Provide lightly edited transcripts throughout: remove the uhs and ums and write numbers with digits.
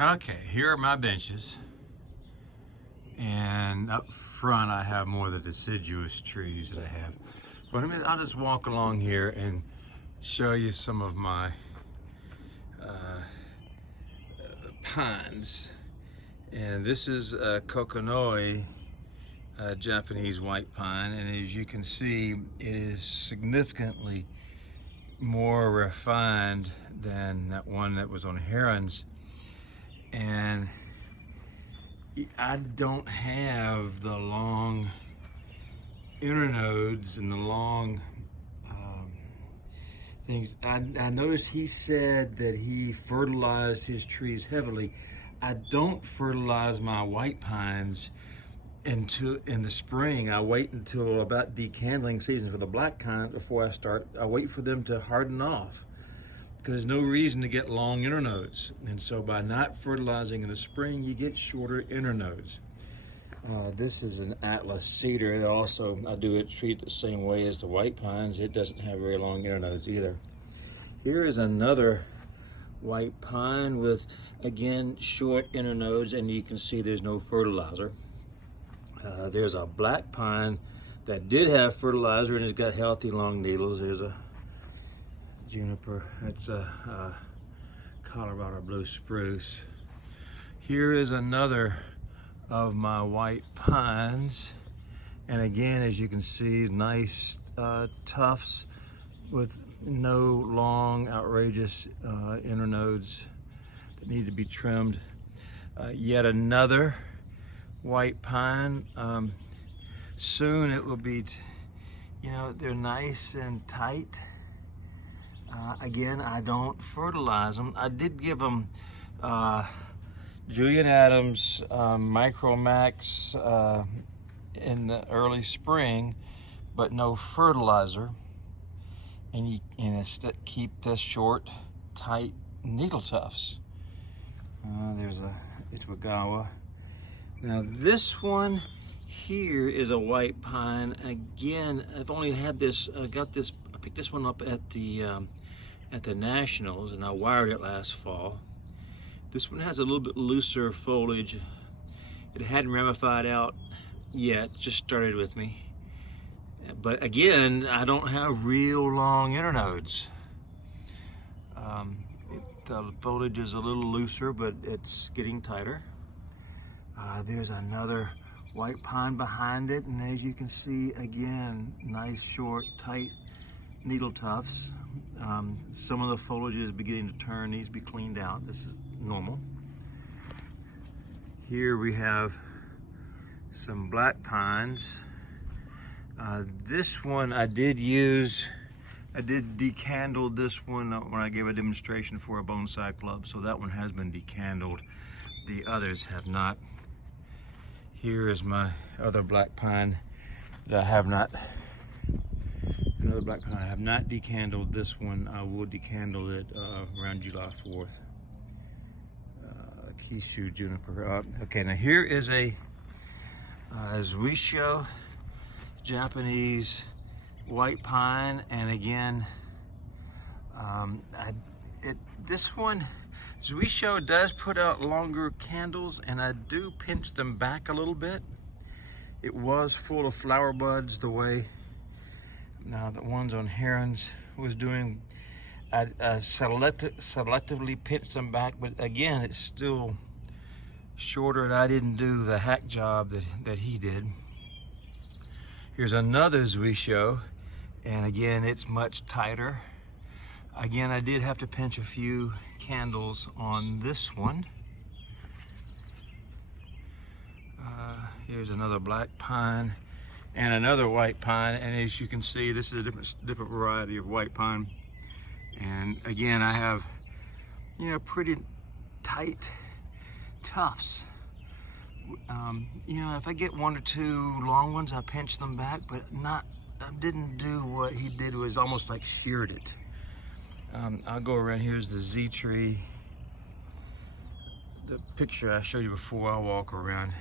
Okay, here are my benches. And up front, I have more of the deciduous trees that I have. But I'll just walk along here and show you some of my pines. And this is Kokonoi, Japanese white pine. And as you can see, it is significantly more refined than that one that was on herons. And I don't have the long internodes and the long things. I noticed he said that he fertilized his trees heavily. I don't fertilize my white pines in the spring. I wait until about decandling season for the black pine before I start. I wait for them to harden off, because there's no reason to get long internodes. And so by not fertilizing in the spring, you get shorter internodes. This is an Atlas cedar. It also, I do it treat the same way as the white pines. It doesn't have very long internodes either. Here is another white pine with, again, short internodes, and you can see there's no fertilizer. There's a black pine that did have fertilizer and it's got healthy long needles. There's a juniper. It's a Colorado blue spruce. Here is another of my white pines, and again, as you can see, nice tufts with no long outrageous internodes that need to be trimmed. Yet another white pine. Soon it will be, they're nice and tight. Again, I don't fertilize them. I did give them Julian Adams Micromax in the early spring, but no fertilizer. And keep the short, tight needle tufts. There's a Ichwagawa. Now this one here is a white pine. Again, I've only had this. I picked this one up at the Nationals, and I wired it last fall. This one has a little bit looser foliage. It hadn't ramified out yet, just started with me. But again, I don't have real long internodes. The foliage is a little looser, but it's getting tighter. There's another white pine behind it, and as you can see, again, nice, short, tight needle tufts. Some of the foliage is beginning to turn, needs to be cleaned out. This is normal. Here we have some black pines. This one I did decandle this one when I gave a demonstration for a bonsai club, so that one has been decandled. The others have not. Here is my other black pine that I have not. Another black pine I have not decandled. This one I will decandle it around July 4th. Kishu juniper. Okay, now here is a Zuisho Japanese white pine, and again, this one, Zuisho does put out longer candles, and I do pinch them back a little bit. It was full of flower buds the way the ones on herons was doing. I selectively pinched them back, but again, it's still shorter, and I didn't do the hack job that he did. Here's another Zuisho, and again, it's much tighter. Again, I did have to pinch a few candles on this one. Here's another black pine and another white pine, and as you can see, this is a different variety of white pine. And again, I have, pretty tight tufts. If I get one or two long ones, I pinch them back, but I didn't do what he did, was almost like sheared it. I'll go around. Here's the Z tree. The picture I showed you before, I'll walk around.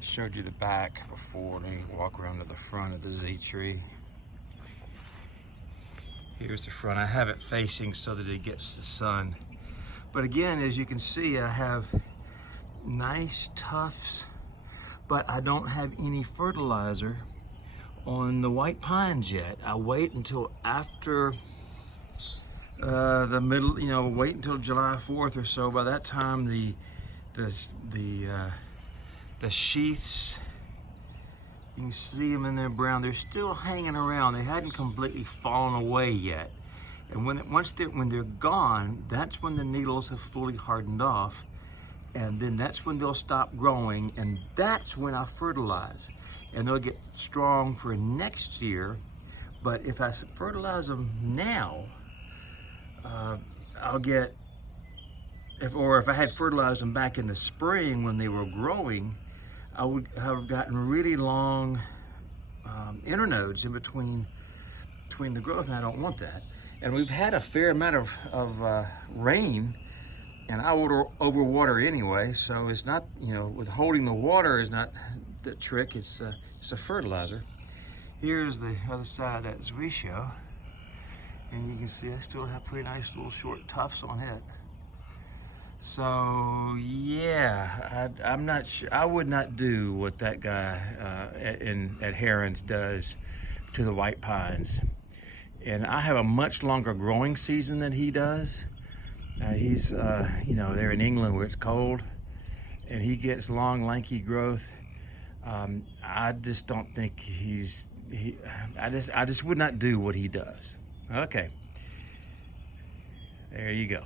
Showed you the back before, let me walk around to the front of the Z tree. Here's the front. I have it facing so that it gets the sun. But again, as you can see, I have nice tufts, but I don't have any fertilizer on the white pines yet. I wait until after the middle, you know, wait until July 4th or so. By that time, the sheaths, you can see them in there brown. They're still hanging around. They hadn't completely fallen away yet. And when they're gone, that's when the needles have fully hardened off, and then that's when they'll stop growing, and that's when I fertilize, and they'll get strong for next year. But if I fertilize them now, I'll get, if I had fertilized them back in the spring when they were growing, I would have gotten really long internodes in between the growth, and I don't want that. And we've had a fair amount of rain, and I would overwater anyway, so it's not, you know, withholding the water is not the trick, it's a fertilizer. Here's the other side of that Zoetia, and you can see I still have pretty nice little short tufts on it. So yeah, I'm not sure. I would not do what that guy at Herons does to the white pines. And I have a much longer growing season than he does. He's, you know, they're in England where it's cold, and he gets long, lanky growth. I just don't think I just would not do what he does. Okay, there you go.